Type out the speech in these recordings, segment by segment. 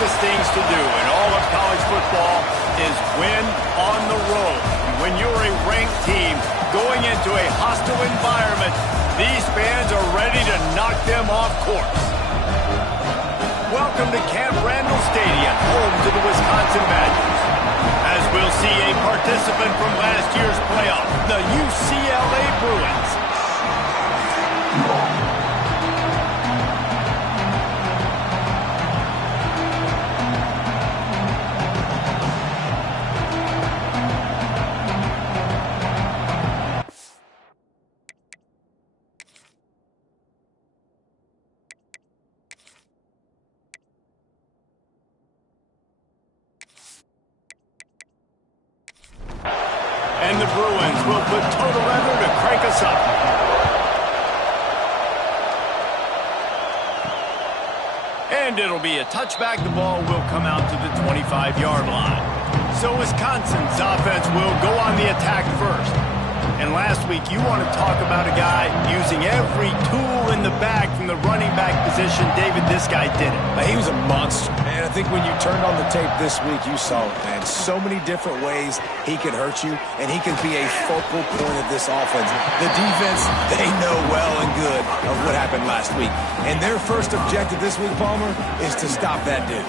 toughest things to do in all of college football is win on the road. When you're a ranked team going into a hostile environment, these fans are ready to knock them off course. Welcome to Camp Randall Stadium, home to the Wisconsin Badgers. As we'll see a participant from last year's playoff, the UCLA Bruins. And the Bruins will put total effort to crank us up. And it'll be a touchback. The ball will come out to the 25-yard line. So Wisconsin's offense will go on the attack first. And last week, you want to talk about a guy using every tool in the bag from the running back position. David, this guy did it. He was a monster, man. I think when you turned on the tape this week, you saw it, man. So many different ways he can hurt you, and he can be a focal point of this offense. The defense, they know well and good of what happened last week. And their first objective this week, Palmer, is to stop that dude.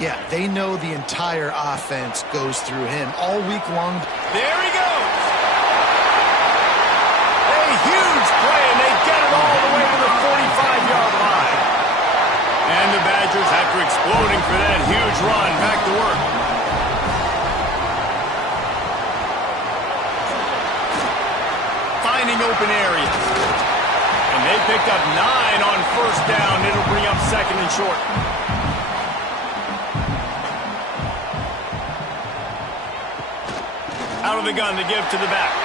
Yeah, they know the entire offense goes through him all week long. There he goes. Huge play, and they get it all the way to the 45-yard line. And the Badgers, after exploding for that huge run, back to work. Finding open areas. And they picked up 9 on first down. It'll bring up second and short. Out of the gun to give to the back.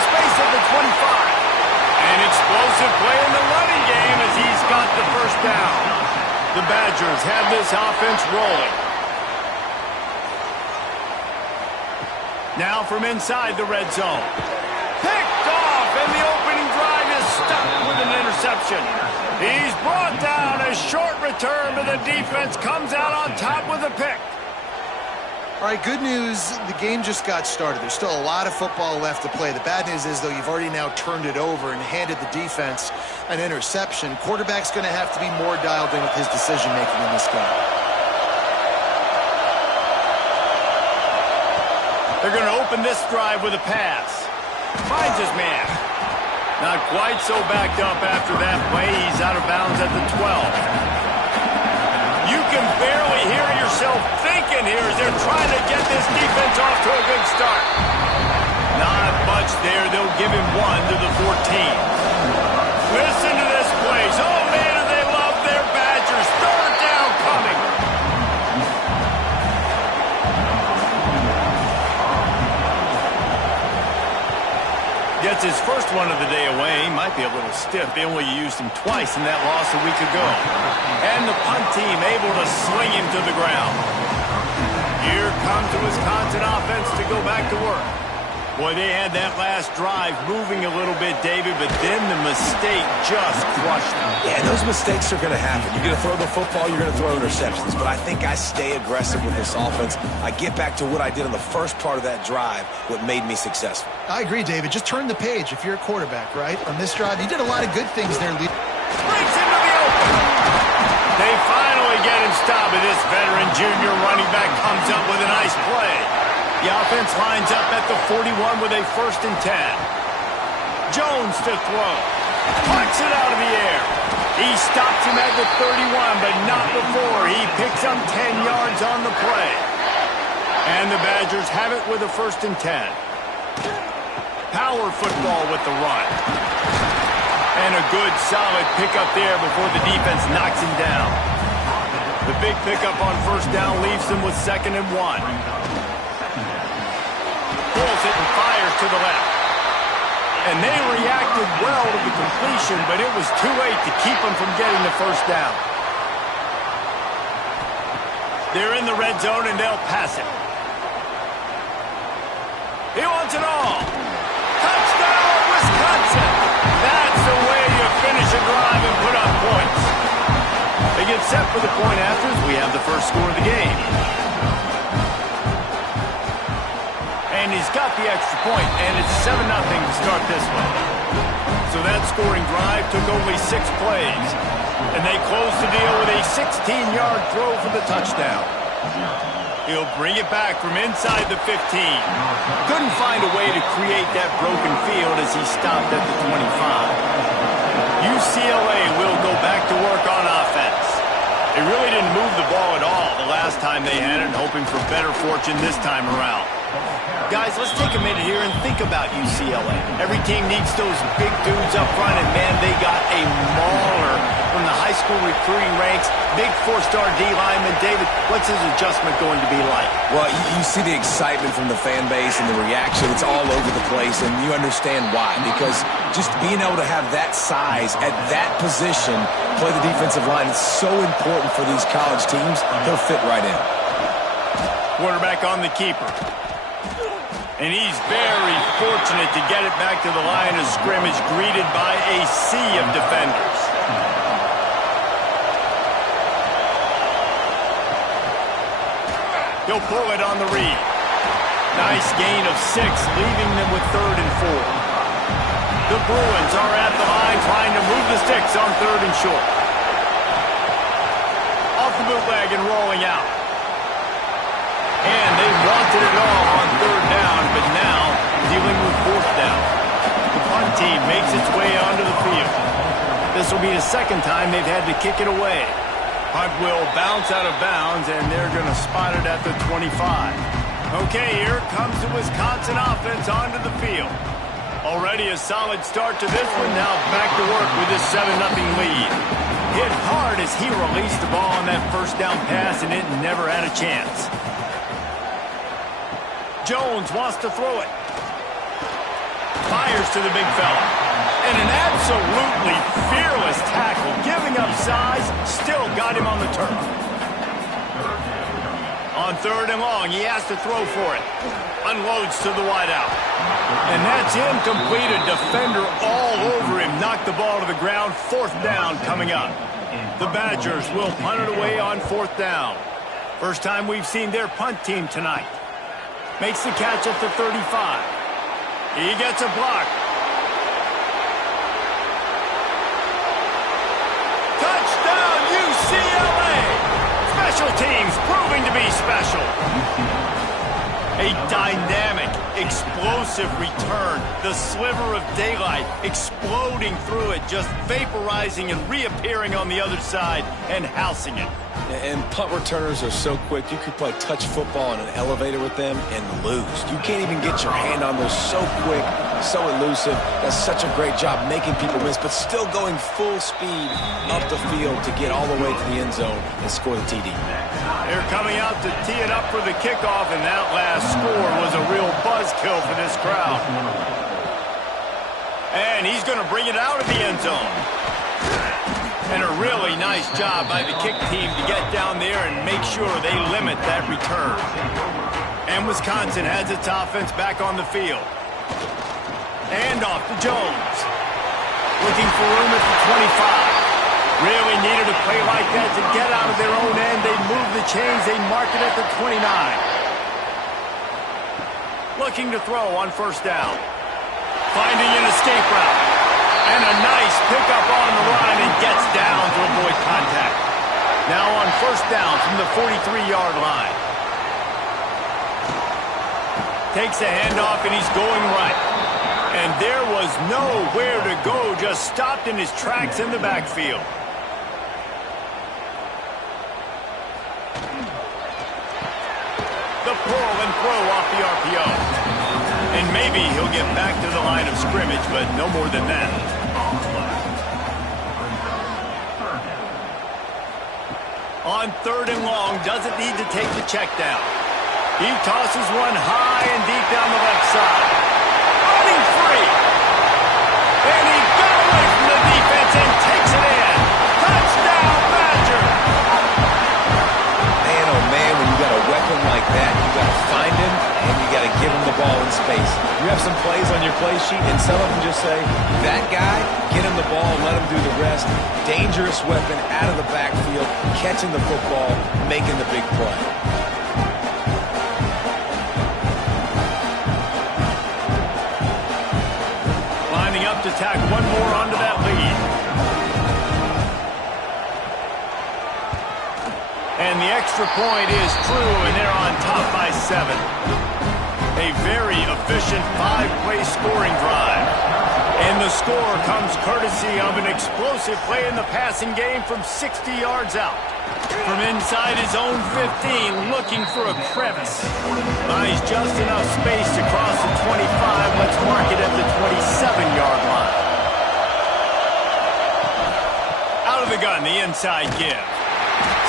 Space at the 25. An explosive play in the running game as he's got the first down. The Badgers have this offense rolling. Now from inside the red zone. Picked off, and the opening drive is stuck with an interception. He's brought down. A short return, but the defense comes out on top with a pick. All right, good news, the game just got started. There's still a lot of football left to play. The bad news is, though, you've already now turned it over and handed the defense an interception. Quarterback's going to have to be more dialed in with his decision-making in this game. They're going to open this drive with a pass. Finds his man. Not quite so backed up after that play. He's out of bounds at the 12. You can barely hear yourself thinking here as they're trying to get this defense off to a good start. Not much there. They'll give him 1 to the 14. Listen to this place. Oh, man, do they love their Badgers. Third down coming. Gets his first one of the day away. He might be a little stiff. They only used him twice in that loss a week ago. And the punt team able to sling him to the ground. Here comes the Wisconsin offense to go back to work. Boy, they had that last drive moving a little bit, David, but then the mistake just crushed them. Yeah, those mistakes are going to happen. You're going to throw the football, you're going to throw interceptions. But I think I stay aggressive with this offense. I get back to what I did in the first part of that drive, what made me successful. I agree, David. Just turn the page if you're a quarterback, right? On this drive, you did a lot of good things there. Brings into the open. They finally get him stopped, but this veteran junior running back comes up with a nice play. The offense lines up at the 41 with a 1st and 10. Jones to throw. Pucks it out of the air. He stops him at the 31, but not before. He picks up 10 yards on the play. And the Badgers have it with a 1st and 10. Power football with the run. And a good, solid pickup there before the defense knocks him down. The big pickup on first down leaves them with 2nd and 1. Pulls it and fires to the left. And they reacted well to the completion, but it was too late to keep them from getting the first down. They're in the red zone, and they'll pass it. He wants it all. Touchdown, Wisconsin. That's the way you finish a drive and put up points. They get get set for the point afters. We have the first score of the game. And he's got the extra point, and it's 7-0 to start this one. So that scoring drive took only 6 plays. And they close the deal with a 16-yard throw for the touchdown. He'll bring it back from inside the 15. Couldn't find a way to create that broken field as he stopped at the 25. UCLA will go back to work on offense. They really didn't move the ball at all the last time they had it, hoping for better fortune this time around. Guys, let's take a minute here and think about UCLA. Every team needs those big dudes up front, and man, they got a mauler from the high school recruiting ranks. Big 4-star D lineman. David, what's his adjustment going to be like? Well, you see the excitement from the fan base and the reaction. It's all over the place, and you understand why. Because just being able to have that size at that position, play the defensive line, is so important for these college teams. He'll fit right in. Quarterback on the keeper. And he's very fortunate to get it back to the line of scrimmage, greeted by a sea of defenders. He'll pull it on the read. Nice gain of 6, leaving them with 3rd and 4. The Bruins are at the line trying to move the sticks on 3rd and short. Off the bootleg and rolling out. And they wanted it all on 3rd down, but now dealing with 4th down. The punt team makes its way onto the field. This will be the second time they've had to kick it away. Punt will bounce out of bounds, and they're going to spot it at the 25. Okay, here comes the Wisconsin offense onto the field. Already a solid start to this one. Now back to work with this 7-0 lead. Hit hard as he released the ball on that 1st down pass, and it never had a chance. Jones wants to throw it. Fires to the big fella. And an absolutely fearless tackle. Giving up size, still got him on the turf. On 3rd and long, he has to throw for it. Unloads to the wideout. And that's incomplete. A defender all over him. Knocked the ball to the ground. 4th down coming up. The Badgers will punt it away on 4th down. First time we've seen their punt team tonight. Makes the catch at the 35. He gets a block. Touchdown, UCLA! Special teams proving to be special. A dynamic, explosive return. The sliver of daylight exploding through it, just vaporizing and reappearing on the other side and housing it. And punt returners are so quick, you could play touch football in an elevator with them and lose. You can't even get your hand on those. So quick, so elusive. Does such a great job making people miss, but still going full speed up the field to get all the way to the end zone and score the TD. They're coming out to tee it up for the kickoff, and that last score was a real buzzkill for this crowd. And he's going to bring it out of the end zone. And a really nice job by the kick team to get down there and make sure they limit that return. And Wisconsin has its offense back on the field. And off to Jones. Looking for room at the 25. Really needed a play like that to get out of their own end. They move the chains. They mark it at the 29. Looking to throw on 1st down. Finding an escape route. And a nice pickup on the line and gets down to avoid contact. Now on 1st down from the 43-yard line. Takes a handoff and he's going right. And there was nowhere to go, just stopped in his tracks in the backfield. The pull and throw off the RPO. And maybe he'll get back to the line of scrimmage, but no more than that. On 3rd and long, doesn't need to take the check down. He tosses one high and deep down the left side. Running free. And he got away from the defense and takes it in. Touchdown, Badger. Man, oh man, when you got a weapon like that, you got to find him and you got to give him the ball in space. You have some plays on your play sheet, and some of them just say, that guy, get him the ball, let him do the rest. Dangerous weapon out of the backfield, catching the football, making the big play. Lining up to tack one more onto that lead. And the extra point is true, and they're on top by 7. A very efficient 5-play scoring drive. And the score comes courtesy of an explosive play in the passing game from 60 yards out. From inside his own 15, looking for a crevice. Buys just enough space to cross the 25. Let's mark it at the 27-yard line. Out of the gun, the inside give.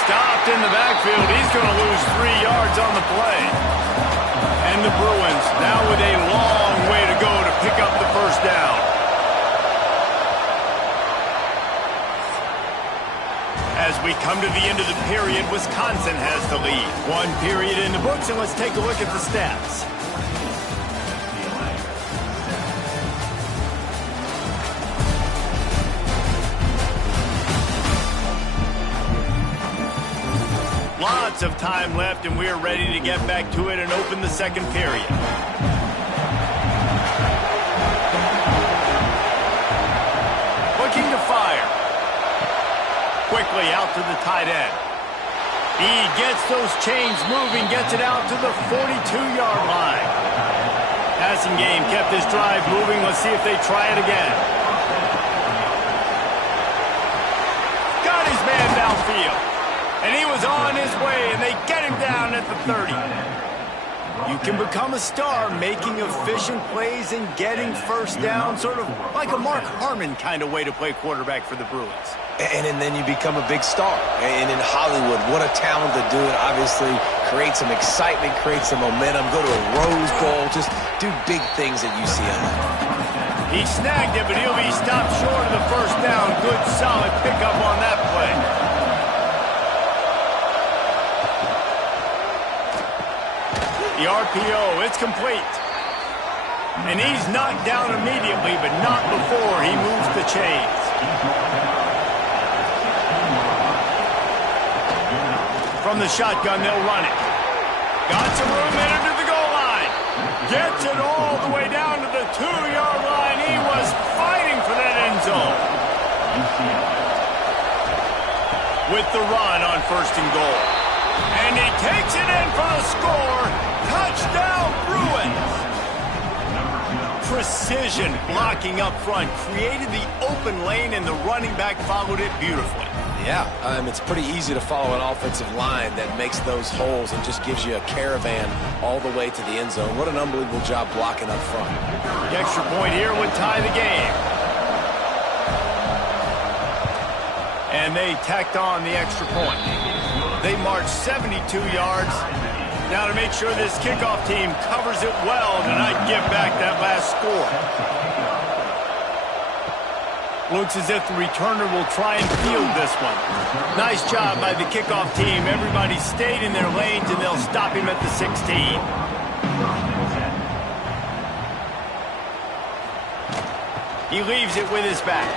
Stopped in the backfield. He's going to lose 3 yards on the play. And the Bruins now with a long way to go to pick up the first down. As we come to the end of the period, Wisconsin has the lead. 1 period in the books, and let's take a look at the stats. Lots of time left, and we're ready to get back to it and open the second period. Looking to fire. Quickly out to the tight end. He gets those chains moving, gets it out to the 42-yard line. Passing game kept this drive moving. Let's see if they try it again. Got his man downfield. And he was on his way, and they get him down at the 30. You can become a star making efficient plays and getting first down, sort of like a Mark Harmon kind of way to play quarterback for the Bruins. And then you become a big star. And in Hollywood, what a talent to do it. Obviously, create some excitement, create some momentum, go to a Rose Bowl, just do big things at UCLA. He snagged it, but he'll be stopped short of the first down. Good, solid pickup on that play. The RPO, it's complete. And he's knocked down immediately, but not before he moves the chains. From the shotgun, they'll run it. Got some room in under the goal line. Gets it all the way down to the 2-yard line. He was fighting for that end zone. With the run on 1st and goal. And he takes it in for the score. Touchdown, Bruins! Precision blocking up front created the open lane, and the running back followed it beautifully. Yeah, it's pretty easy to follow an offensive line that makes those holes and just gives you a caravan all the way to the end zone. What an unbelievable job blocking up front. The extra point here would tie the game. And they tacked on the extra point. They marched 72 yards. Now to make sure this kickoff team covers it well tonight, give back that last score. Looks as if the returner will try and field this one. Nice job by the kickoff team. Everybody stayed in their lanes, and they'll stop him at the 16. He leaves it with his back.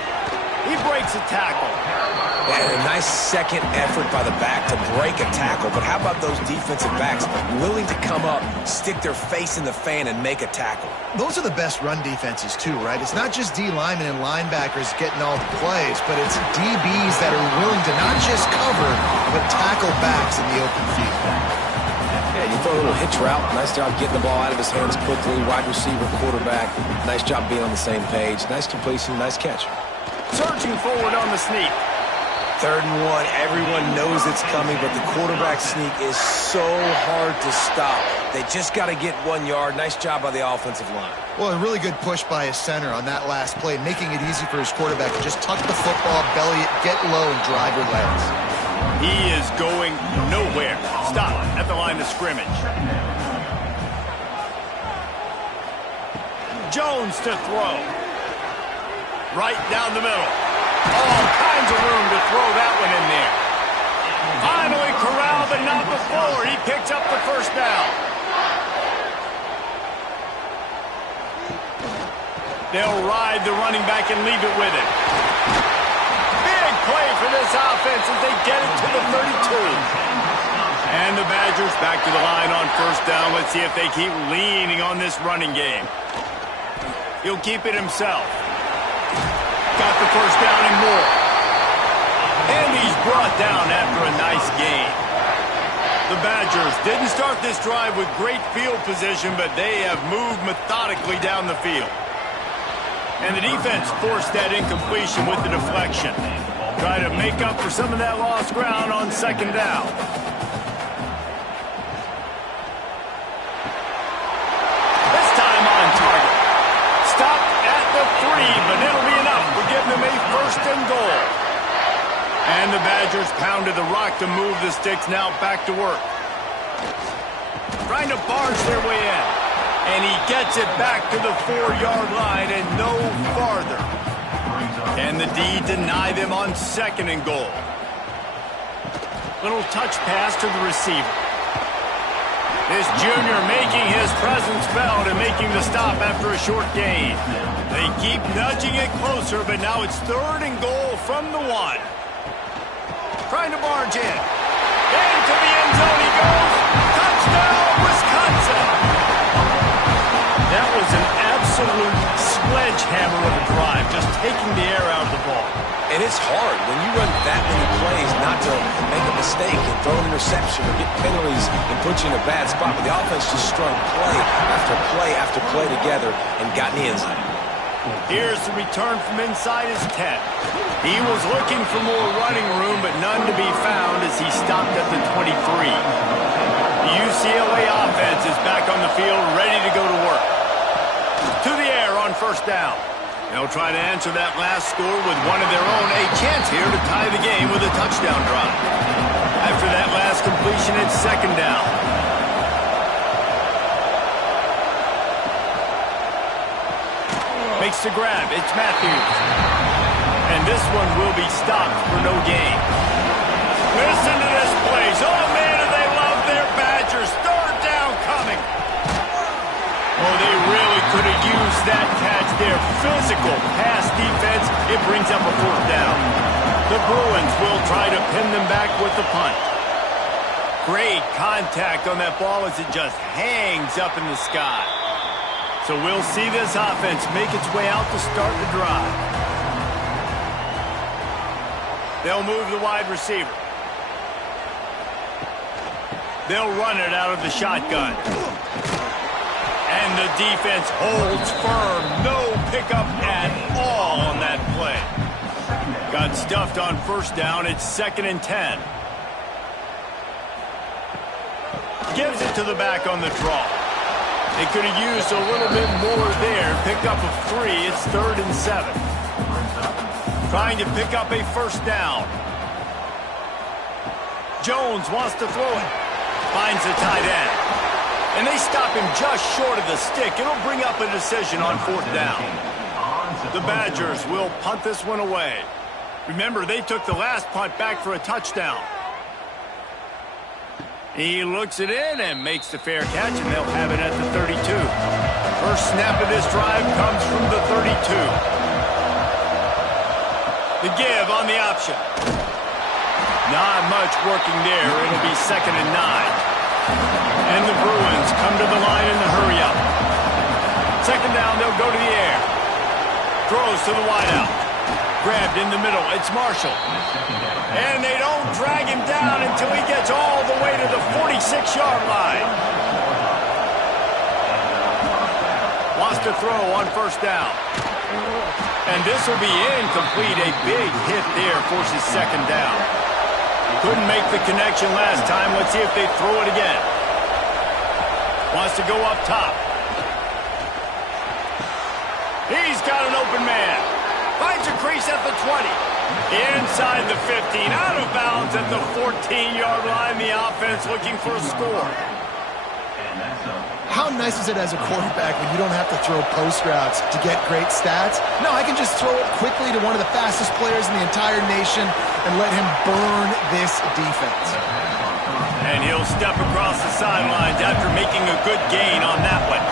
He breaks a tackle. Yeah, a nice second effort by the back to break a tackle. But how about those defensive backs willing to come up, stick their face in the fan, and make a tackle? Those are the best run defenses, too, right? It's not just D linemen and linebackers getting all the plays, but it's DBs that are willing to not just cover, but tackle backs in the open field. Yeah, you throw a little hitch route. Nice job getting the ball out of his hands quickly. Wide receiver, quarterback. Nice job being on the same page. Nice completion, nice catch. Surging forward on the sneak. 3rd and 1, everyone knows it's coming, but the quarterback sneak is so hard to stop. They just got to get 1 yard. Nice job by the offensive line. Well, a really good push by his center on that last play, making it easy for his quarterback to just tuck the football, belly it, get low, and drive your legs. He is going nowhere. Stop at the line of scrimmage. Jones to throw. Right down the middle. All kinds of room to throw that one in there. Finally corralled, but not before. He picks up the first down. They'll ride the running back and leave it with him. Big play for this offense as they get it to the 32. And the Badgers back to the line on first down. Let's see if they keep leaning on this running game. He'll keep it himself. Got the first down and more. And he's brought down after a nice gain. The Badgers didn't start this drive with great field position, but they have moved methodically down the field. And the defense forced that incompletion with the deflection. Try to make up for some of that lost ground on second down. This time on target. Stopped at the 3, but it'll be enough for giving them a first and goal. And the Badgers pounded the rock to move the sticks, now back to work. Trying to barge their way in. And he gets it back to the 4-yard line and no farther. Can the D deny them on second and goal? Little touch pass to the receiver. This junior making his presence felt and making the stop after a short gain. They keep nudging it closer, but now it's third and goal from the 1. Trying to barge in. Into the end zone he goes. Touchdown, Wisconsin. That was an absolute sledgehammer of a drive, just taking the air out of the ball. And it's hard when you run that many plays not to make a mistake and throw an interception or get penalties and put you in a bad spot. But the offense just strung play after play after play together and got in the end zone. Here's the return from inside his 10. He was looking for more running room, but none to be found as he stopped at the 23. The UCLA offense is back on the field, ready to go to work. To the air on first down. They'll try to answer that last score with one of their own. A chance here to tie the game with a touchdown drive. After that last completion, it's second down. Makes the grab. It's Matthews. And this one will be stopped for no gain. Listen to this place. Oh, man, do they love their Badgers. Third down coming. Oh, they really could have used that catch there. Physical pass defense. It brings up a fourth down. The Bruins will try to pin them back with the punt. Great contact on that ball as it just hangs up in the sky. So we'll see this offense make its way out to start the drive. They'll move the wide receiver. They'll run it out of the shotgun. And the defense holds firm. No pickup at all on that play. Got stuffed on first down. It's second and 10. Gives it to the back on the draw. They could have used a little bit more there. Picked up a 3. It's third and 7. Trying to pick up a first down. Jones wants to throw it. Finds the tight end. And they stop him just short of the stick. It'll bring up a decision on fourth down. The Badgers will punt this one away. Remember, they took the last punt back for a touchdown. He looks it in and makes the fair catch, and they'll have it at the 32. First snap of this drive comes from the 32. The give on the option. Not much working there. It'll be second and 9. And the Bruins come to the line in the hurry-up. Second down, they'll go to the air. Throws to the wideout. Grabbed in the middle. It's Marshall. And they don't drag him down until he gets all the way to the 46-yard line. Wants to throw on first down. And this will be incomplete. A big hit there forces second down. Couldn't make the connection last time. Let's see if they throw it again. Wants to go up top. He's got an open man. Finds a crease at the 20. Inside the 15. Out of bounds at the 14-yard line. The offense looking for a score. How nice is it as a quarterback when you don't have to throw post routes to get great stats? No, I can just throw it quickly to one of the fastest players in the entire nation and let him burn this defense. And he'll step across the sidelines after making a good gain on that one.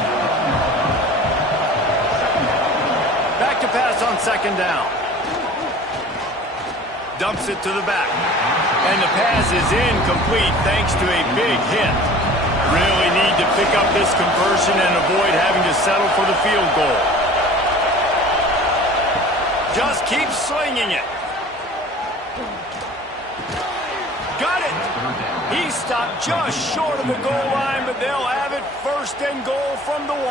second down. Dumps it to the back. And the pass is incomplete thanks to a big hit. Really need to pick up this conversion and avoid having to settle for the field goal. Just keep slinging it. Got it. He stopped just short of the goal line, but they'll have it first and goal from the 1.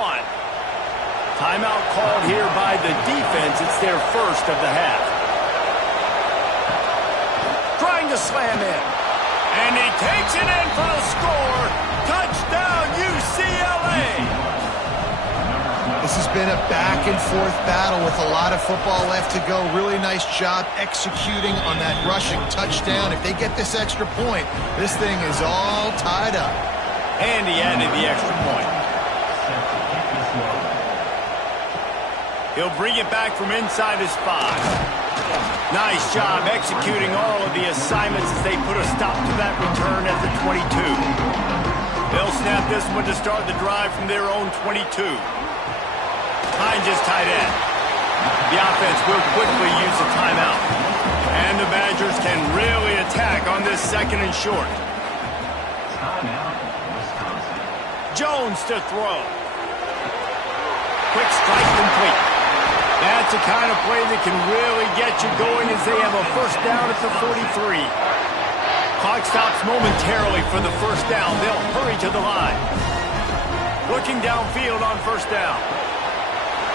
Timeout called here by the defense. It's their first of the half. Trying to slam in. And he takes it in for the score. Touchdown, UCLA. This has been a back-and-forth battle with a lot of football left to go. Really nice job executing on that rushing touchdown. If they get this extra point, this thing is all tied up. And he added the extra point. He'll bring it back from inside his 5. Nice job executing all of the assignments as they put a stop to that return at the 22. They'll snap this one to start the drive from their own 22. Hines is tight end. The offense will quickly use a timeout. And the Badgers can really attack on this second and short. Jones to throw. Quick strike complete. That's the kind of play that can really get you going as they have a first down at the 43. Clock stops momentarily for the first down. They'll hurry to the line. Looking downfield on first down.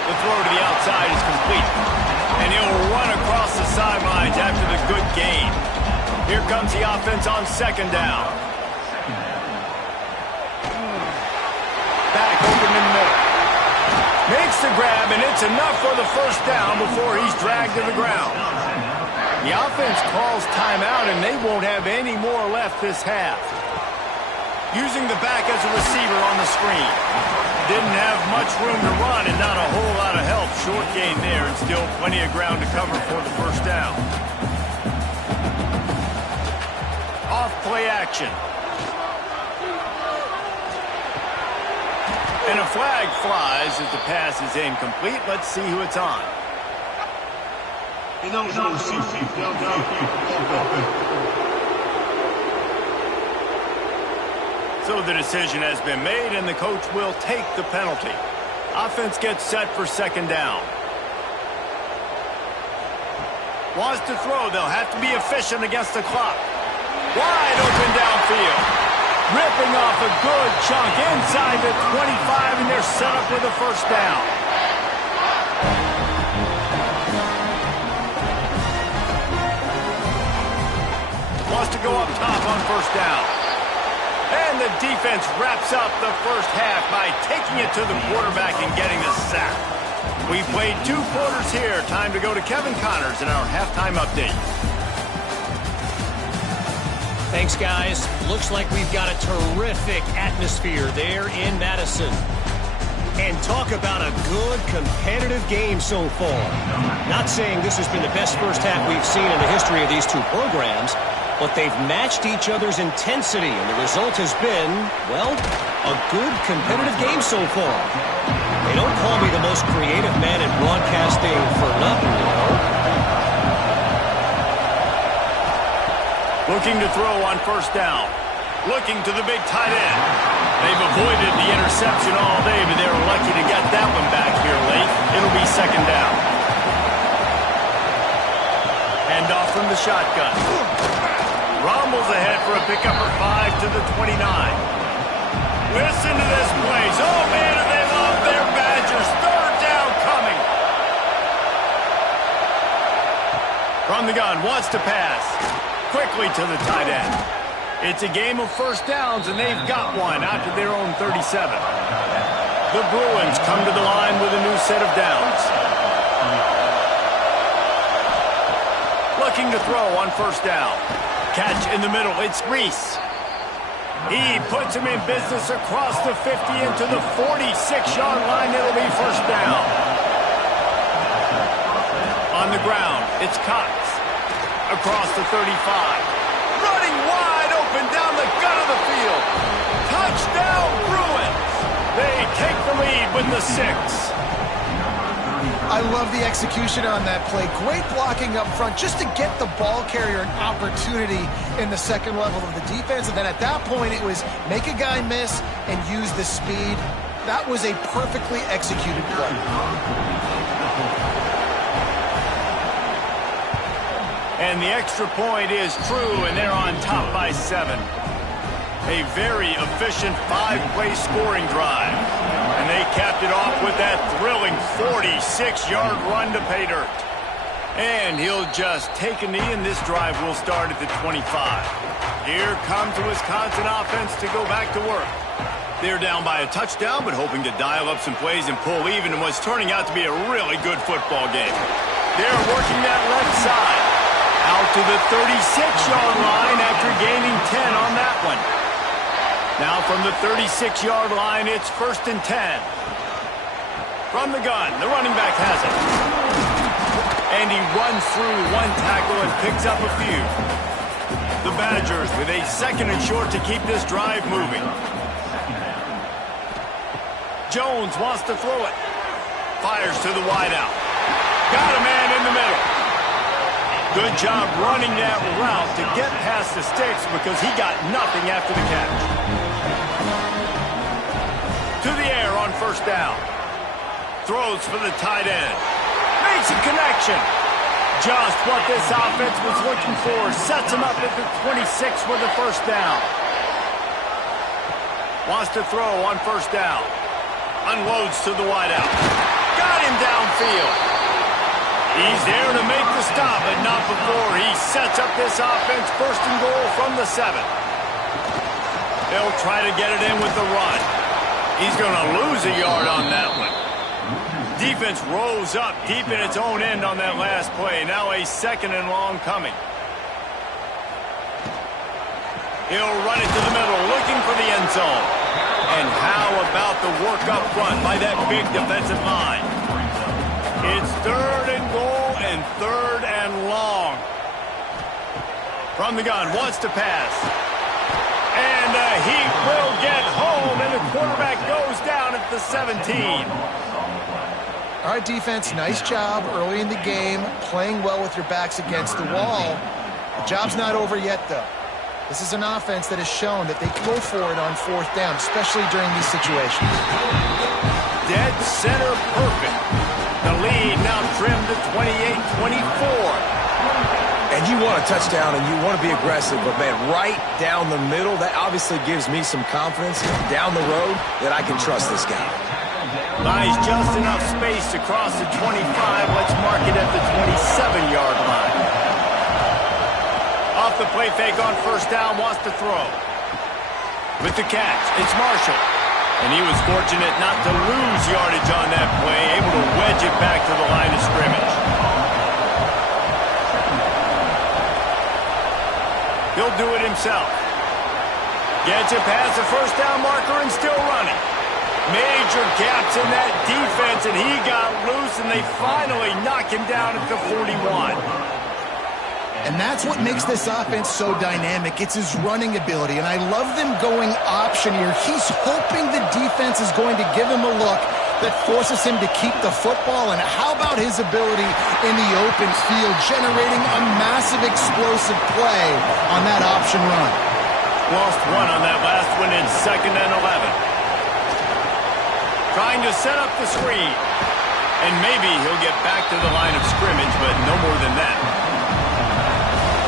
The throw to the outside is complete. And he'll run across the sidelines after the good gain. Here comes the offense on second down. Back open in the middle. Makes the grab, and it's enough for the first down before he's dragged to the ground. The offense calls timeout, and they won't have any more left this half. Using the back as a receiver on the screen. Didn't have much room to run and not a whole lot of help. Short gain there and still plenty of ground to cover for the first down. Off play action. And a flag flies as the pass is incomplete. Let's see who it's on. So the decision has been made, and the coach will take the penalty. Offense gets set for second down. Wants to throw. They'll have to be efficient against the clock. Wide open downfield. Ripping off a good chunk inside the 25, and they're set up with a first down. Wants to go up top on first down. And the defense wraps up the first half by taking it to the quarterback and getting the sack. We played 2 quarters here. Time to go to Kevin Connors in our halftime update. Thanks, guys. Looks like we've got a terrific atmosphere there in Madison. And talk about a good competitive game so far. Not saying this has been the best first half we've seen in the history of these 2 programs, but they've matched each other's intensity, and the result has been, well, a good competitive game so far. They don't call me the most creative man in broadcasting for nothing, you know. Looking to throw on first down. Looking to the big tight end. They've avoided the interception all day, but they were lucky to get that one back here late. It'll be second down. Hand off from the shotgun. Rumbles ahead for a pickup of 5 to the 29. Listen to this place. Oh, man, do they love their Badgers. Third down coming. From the gun, wants to pass. Quickly to the tight end. It's a game of first downs, and they've got one out to their own 37. The Bruins come to the line with a new set of downs. Looking to throw on first down. Catch in the middle. It's Reese. He puts him in business across the 50 into the 46-yard line. It'll be first down. On the ground, it's Cox. Across the 35. Running wide open down the gut of the field. Touchdown, Bruins. They take the lead with the 6. I I love the execution on that play. Great blocking up front just to get the ball carrier an opportunity in the second level of the defense. And then at that point, it was make a guy miss and use the speed. That was a perfectly executed play. And the extra point is true, and they're on top by 7. A very efficient 5-play scoring drive. And they capped it off with that thrilling 46-yard run to pay dirt. And he'll just take a knee, and this drive will start at the 25. Here comes the Wisconsin offense to go back to work. They're down by a touchdown, but hoping to dial up some plays and pull even in what's turning out to be a really good football game. They're working that left side. Out to the 36-yard line after gaining 10 on that one. Now from the 36-yard line, it's 1st and 10. From the gun, the running back has it. And he runs through one tackle and picks up a few. The Badgers with a 2nd and short to keep this drive moving. Jones wants to throw it. Fires to the wideout. Got a man in the middle. Good job running that route to get past the sticks because he got nothing after the catch. To the air on 1st down. Throws for the tight end. Makes a connection. Just what this offense was looking for. Sets him up at the 26 with the 1st down. Wants to throw on 1st down. Unloads to the wideout. Got him downfield. He's there to make the stop, but not before he sets up this offense 1st and goal from the 7. They'll try to get it in with the run. He's going to lose a yard on that one. Defense rose up deep in its own end on that last play. Now a 2nd and long coming. He'll run it to the middle, looking for the end zone. And how about the work up front by that big defensive line? It's 3rd and goal and 3rd and long. From the gun, wants to pass. And he will get home, and the quarterback goes down at the 17. All right, defense, nice job early in the game, playing well with your backs against the wall. The job's not over yet, though. This is an offense that has shown that they can go for it on 4th down, especially during these situations. Dead center perfect. The lead now trimmed to 28-24. And you want a touchdown and you want to be aggressive, but, man, right down the middle, that obviously gives me some confidence down the road that I can trust this guy. Buys just enough space across the 25. Let's mark it at the 27-yard line. Off the play fake on 1st down, wants to throw. With the catch, it's Marshall. And he was fortunate not to lose yardage on that play, able to wedge it back to the line of scrimmage. He'll do it himself. Gets it past the 1st down marker and still running. Major gaps in that defense, and he got loose, and they finally knock him down at the 41. And that's what makes this offense so dynamic. It's his running ability, and I love them going option here. He's hoping the defense is going to give him a look that forces him to keep the football, and how about his ability in the open field, generating a massive explosive play on that option run. Lost one on that last one in 2nd and 11. Trying to set up the screen. And maybe he'll get back to the line of scrimmage, but no more than that.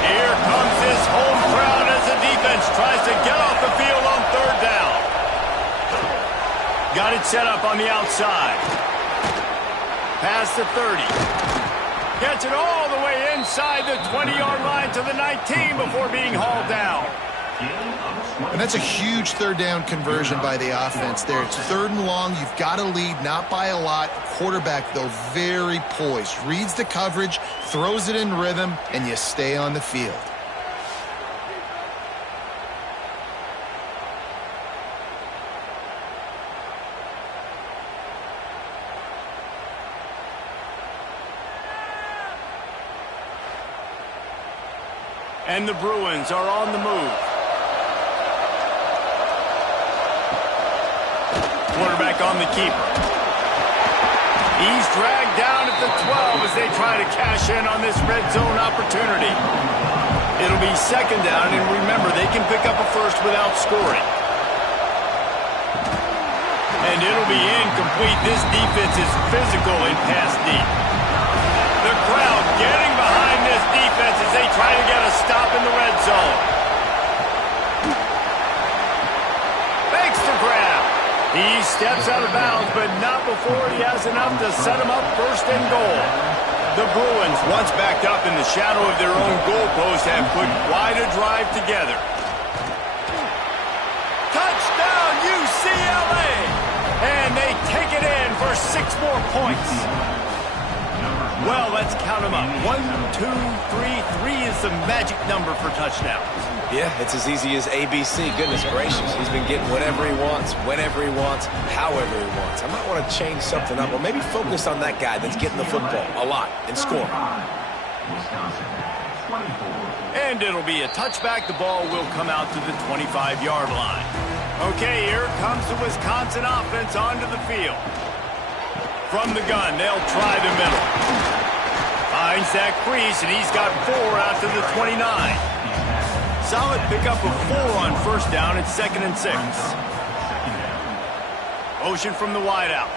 Here comes his home crowd as the defense tries to get off the field on 3rd down. Got it set up on the outside. Past the 30. Gets it all the way inside the 20-yard line to the 19 before being hauled down. And that's a huge 3rd down conversion by the offense there. It's 3rd and long. You've got to lead, not by a lot. Quarterback, though, very poised. Reads the coverage, throws it in rhythm, and you stay on the field. And the Bruins are on the move. Quarterback on the keeper. He's dragged down at the 12 as they try to cash in on this red zone opportunity. It'll be second down, and remember, they can pick up a first without scoring. And it'll be incomplete. This defense is physical in pass deep. The crowd getting behind this defense as they try to get a stop in the red zone. Makes the grab. He steps out of bounds, but not before he has enough to set him up first and goal. The Bruins, once backed up in the shadow of their own goalpost, have put quite a drive together. Touchdown, UCLA! And they take it in for 6 more points. Well, let's count them up. 1, 2, 3. 3 is the magic number for touchdowns. Yeah, it's as easy as ABC. Goodness gracious. He's been getting whatever he wants, whenever he wants, however he wants. I might want to change something up, or maybe focus on that guy that's getting the football a lot and scoring. And it'll be a touchback. The ball will come out to the 25-yard line. Okay, here comes the Wisconsin offense onto the field. From the gun, they'll try the middle. Finds that crease, and he's got 4 out to the 29. Solid pickup of 4 on first down at 2nd and 6. Motion from the wideout.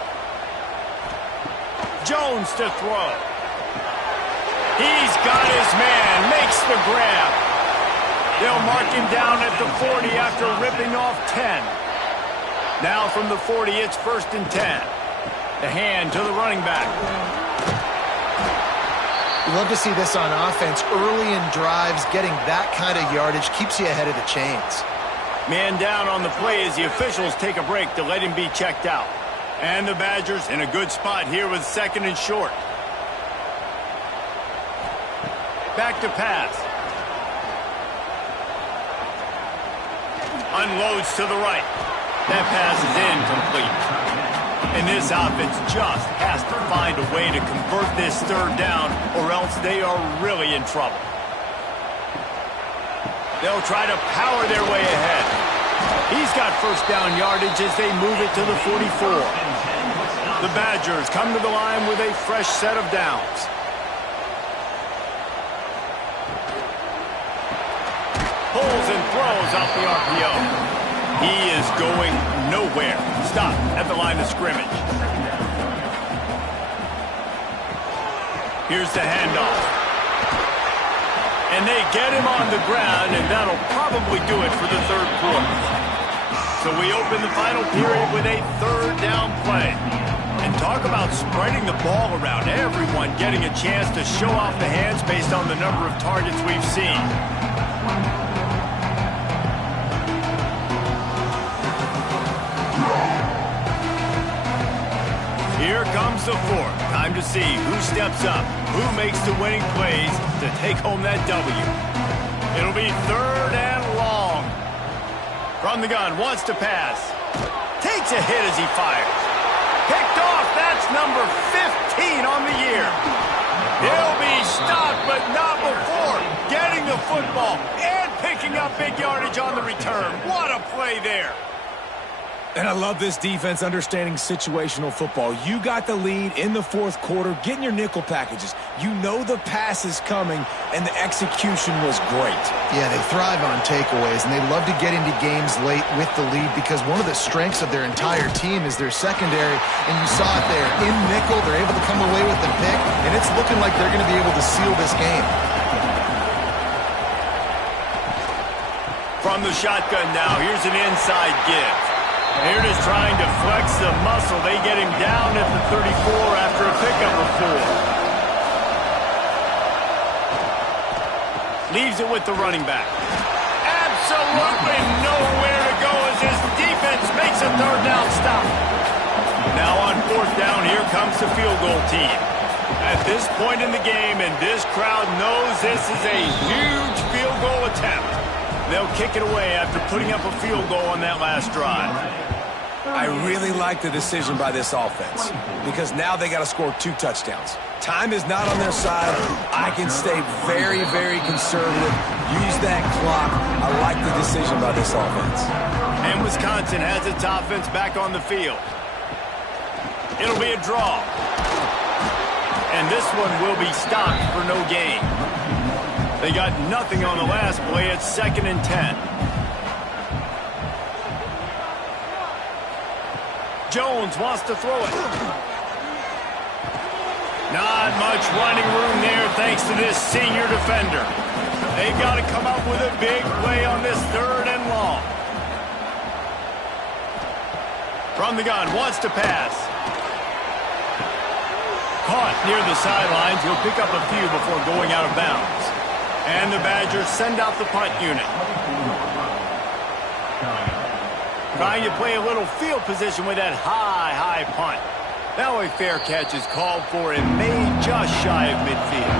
Jones to throw. He's got his man, makes the grab. They'll mark him down at the 40 after ripping off 10. Now from the 40, it's 1st and 10. The hand to the running back. You love to see this on offense. Early in drives, getting that kind of yardage keeps you ahead of the chains. Man down on the play as the officials take a break to let him be checked out. And the Badgers in a good spot here with 2nd and short. Back to pass. Unloads to the right. That pass is incomplete. And this offense just has to find a way to convert this 3rd down, or else they are really in trouble. They'll try to power their way ahead. He's got first down yardage as they move it to the 44. The Badgers come to the line with a fresh set of downs. Pulls and throws out the RPO. He is going nowhere. Stop at the line of scrimmage. Here's the handoff. And they get him on the ground, and that'll probably do it for the 3rd quarter. So we open the final period with a 3rd down play. And talk about spreading the ball around. Everyone getting a chance to show off the hands based on the number of targets we've seen. Here comes the 4th. Time to see who steps up, who makes the winning plays to take home that W. It'll be 3rd and long. From the gun, wants to pass. Takes a hit as he fires. Picked off, that's number 15 on the year. He'll be stopped, but not before getting the football and picking up big yardage on the return. What a play there. And I love this defense understanding situational football. You got the lead in the 4th quarter, getting your nickel packages. You know the pass is coming, and the execution was great. Yeah, they thrive on takeaways, and they love to get into games late with the lead because one of the strengths of their entire team is their secondary, and you saw it there. In nickel, they're able to come away with the pick, and it's looking like they're going to be able to seal this game. From the shotgun now, here's an inside give. Here it is trying to flex the muscle. They get him down at the 34 after a pickup of 4. Leaves it with the running back. Absolutely nowhere to go as his defense makes a 3rd down stop. Now on 4th down, here comes the field goal team. At this point in the game, and this crowd knows this is a huge field goal attempt. They'll kick it away after putting up a field goal on that last drive. I really like the decision by this offense because now they got to score 2 touchdowns. Time is not on their side. I can stay very, very conservative. Use that clock. I like the decision by this offense. And Wisconsin has its offense back on the field. It'll be a draw. And this one will be stopped for no gain. They got nothing on the last play. It's 2nd and 10. Jones wants to throw it. Not much running room there thanks to this senior defender. They've got to come up with a big play on this 3rd and long. From the gun, wants to pass. Caught near the sidelines. He'll pick up a few before going out of bounds. And the Badgers send out the punt unit. Trying to play a little field position with that high punt. Now a fair catch is called for and made just shy of midfield.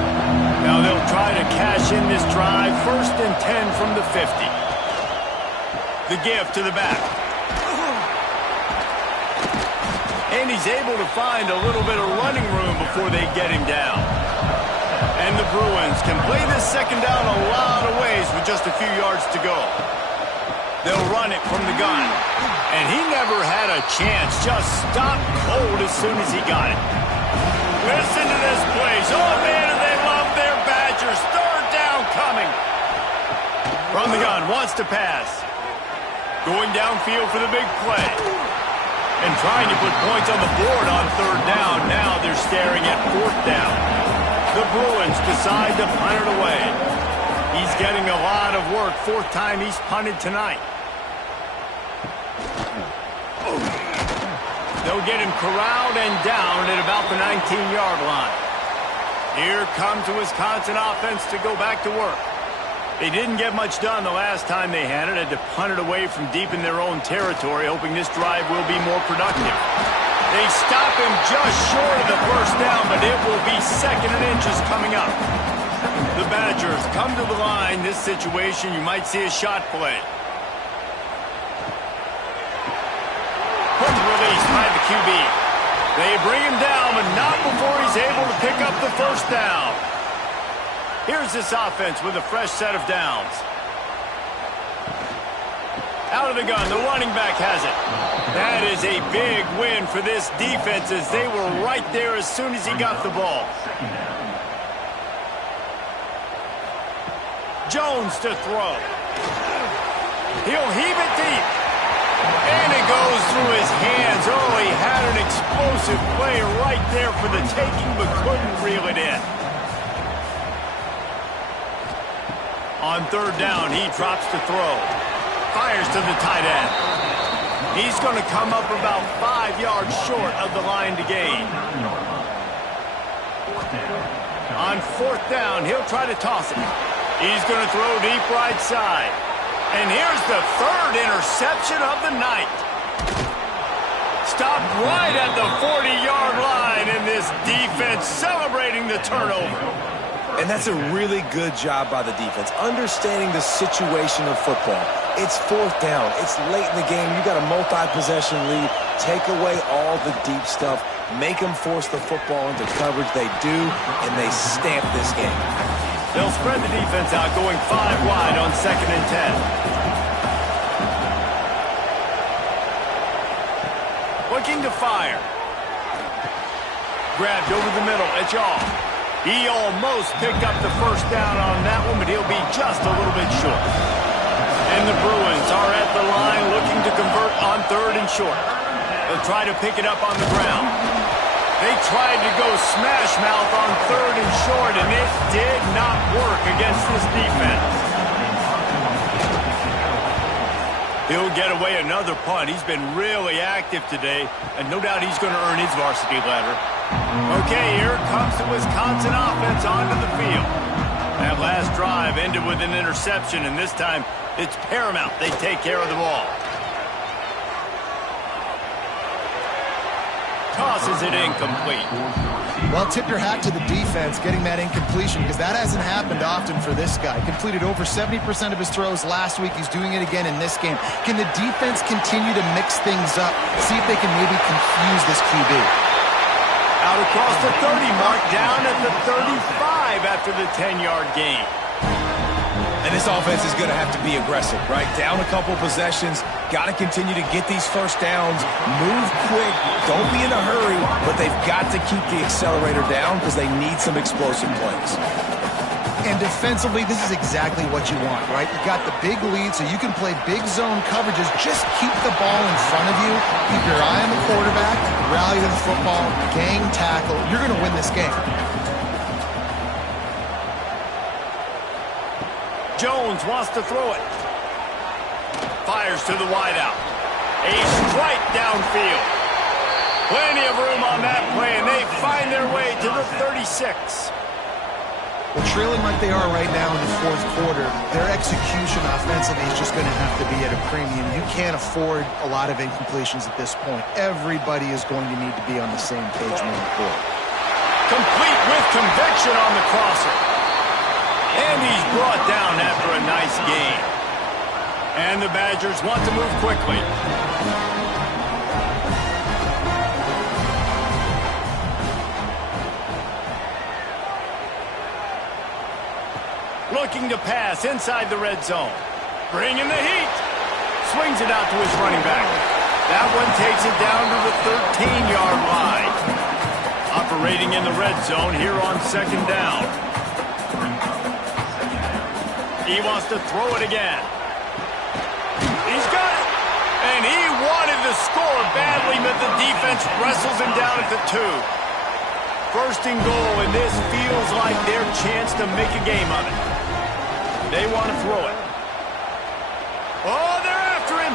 Now they'll try to cash in this drive. 1st and 10 from the 50. The give to the back. And he's able to find a little bit of running room before they get him down. And the Bruins can play this 2nd down a lot of ways with just a few yards to go. They'll run it from the gun. And he never had a chance. Just stopped cold as soon as he got it. Listen to this place. Oh, man, and they love their Badgers. 3rd down coming. From the gun, wants to pass. Going downfield for the big play. And trying to put points on the board on 3rd down. Now they're staring at 4th down. The Bruins decide to punt it away. He's getting a lot of work. 4th time he's punted tonight. They'll get him corralled and down at about the 19-yard line. Here comes the Wisconsin offense to go back to work. They didn't get much done the last time they had it. Had to punt it away from deep in their own territory, hoping this drive will be more productive. They stop him just short of the 1st down, but it will be 2nd and inches coming up. The Badgers come to the line. This situation, you might see a shot play. Quick release by the QB. They bring him down, but not before he's able to pick up the 1st down. Here's this offense with a fresh set of downs. Out of the gun, the running back has it. That is a big win for this defense as they were right there as soon as he got the ball. Jones to throw. He'll heave it deep. And it goes through his hands. Oh, he had an explosive play right there for the taking, but couldn't reel it in. On 3rd down, he drops to throw. Fires to the tight end. He's going to come up about 5 yards short of the line to gain. On 4th down, he'll try to toss it. He's going to throw deep right side. And here's the 3rd interception of the night. Stopped right at the 40-yard line, and this defense celebrating the turnover. And that's a really good job by the defense, understanding the situation of football. It's 4th down. It's late in the game. You got a multi-possession lead. Take away all the deep stuff. Make them force the football into coverage. They do, and they stamp this game. They'll spread the defense out, going 5 wide on 2nd and 10. Looking to fire. Grabbed over the middle. It's off. He almost picked up the 1st down on that one, but he'll be just a little bit short. And the Bruins are at the line looking to convert on 3rd and short. They'll try to pick it up on the ground. They tried to go smash mouth on 3rd and short, and it did not work against this defense. He'll get away another punt. He's been really active today, and no doubt he's going to earn his varsity ladder. Okay, here comes the Wisconsin offense onto the field. That last drive ended with an interception, and this time it's paramount they take care of the ball. Tosses it incomplete. Well, tip your hat to the defense getting that incompletion, because that hasn't happened often for this guy. Completed over 70% of his throws last week. He's doing it again in this game. Can the defense continue to mix things up, see if they can maybe confuse this QB? Out across the 30 mark, down at the 35 after the 10-yard gain. And this offense is going to have to be aggressive, right? Down a couple possessions, got to continue to get these first downs, move quick, don't be in a hurry, but they've got to keep the accelerator down because they need some explosive plays. And defensively, this is exactly what you want, right? You got the big lead, so you can play big zone coverages. Just keep the ball in front of you. Keep your eye on the quarterback, rally to the football, gang tackle. You're going to win this game. Jones wants to throw it. Fires to the wideout. A strike downfield. Plenty of room on that play, and they find their way to the 36. Well, trailing like they are right now in the fourth quarter, their execution offensively is just going to have to be at a premium. You can't afford a lot of incompletions at this point. Everybody is going to need to be on the same page moving forward. Complete with conviction on the crosser. And he's brought down after a nice gain. And the Badgers want to move quickly. Looking to pass inside the red zone. Bringing the heat. Swings it out to his running back. That one takes it down to the 13-yard line. Operating in the red zone here on second down. He wants to throw it again. He's got it. And he wanted to score badly, but the defense wrestles him down at the 2. First and goal, and this feels like their chance to make a game of it. They want to throw it. Oh, they're after him.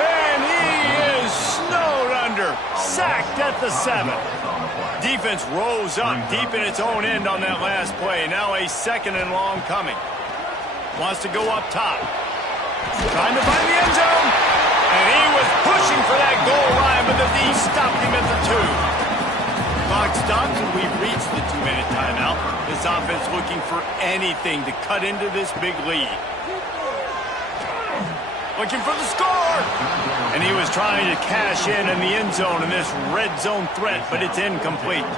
And he is snowed under. Sacked at the 7. Defense rose up deep in its own end on that last play. Now a second and long coming. Wants to go up top. Trying to find the end zone. And he was pushing for that goal line, but the D stopped him at the 2. Clock stops, and we've reached the 2-minute timeout. This offense looking for anything to cut into this big lead. Looking for the score! And he was trying to cash in the end zone in this red zone threat, but it's incomplete.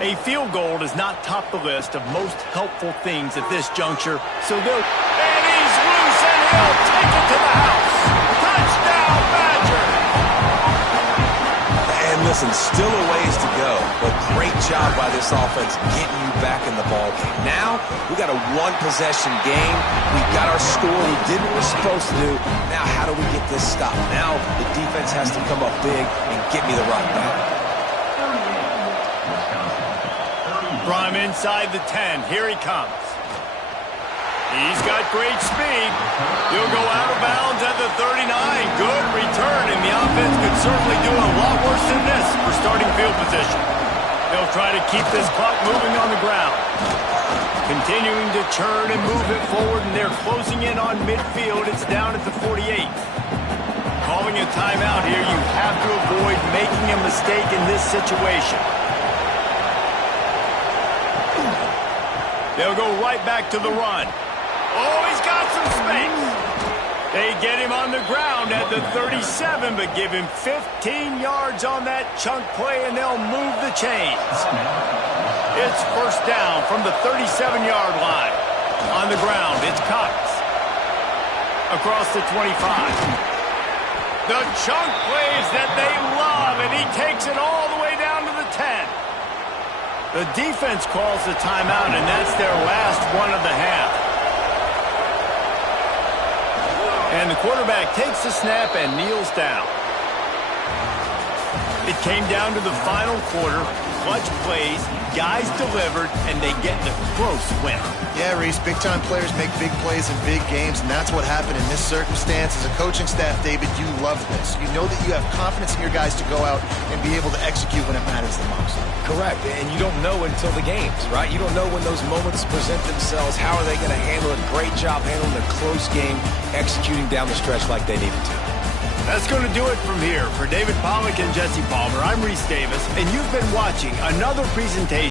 A field goal does not top the list of most helpful things at this juncture, so they'll... And he's loose, and he'll take it to the house! Touchdown, Badger! And listen, still a ways to go, but great job by this offense getting you back in the ball game. Now, we got a one-possession game. We got our score. We did what we're supposed to do. Now, how do we get this stopped? Now, the defense has to come up big and get me the rock back. From inside the 10, here he comes. He's got great speed. He'll go out of bounds at the 39. Good return, and the offense could certainly do a lot worse than this for starting field position. They'll try to keep this clock moving on the ground. Continuing to churn and move it forward, and they're closing in on midfield. It's down at the 48. Calling a timeout here, you have to avoid making a mistake in this situation. They'll go right back to the run. Oh, he's got some space. They get him on the ground at the 37, but give him 15 yards on that chunk play, and they'll move the chains. It's first down from the 37-yard line. On the ground, it's Cox. Across the 25. The chunk plays that they love, and he takes it all the way down to the 10. The defense calls the timeout, and that's their last one of the half. And the quarterback takes the snap and kneels down. It came down to the final quarter. Clutch plays, guys delivered, and they get the close win. Yeah, Reese, big-time players make big plays in big games, and that's what happened in this circumstance. As a coaching staff, David, you love this. You know that you have confidence in your guys to go out and be able to execute when it matters the most. Correct, and you don't know until the games, right? You don't know when those moments present themselves. How are they going to handle it? Great job handling a close game, executing down the stretch like they needed to. That's going to do it from here. For David Pollack and Jesse Palmer, I'm Reese Davis, and you've been watching another presentation